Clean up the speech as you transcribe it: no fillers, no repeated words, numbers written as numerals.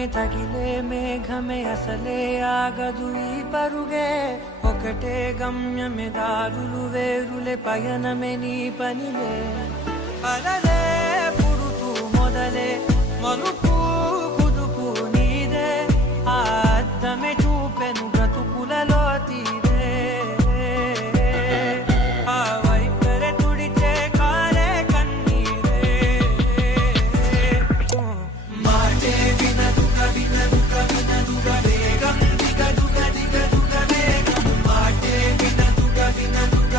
పదమే తగిలే మేఘమే అసలే ఆగదు ఈ పరుగే ఒకటే గమ్యమే దారులు వేరులే పయనమే నీ పనిలే అలలే పుడుతూ మొదలే మలుపు కుదుపు నీదే ఆ అద్దమే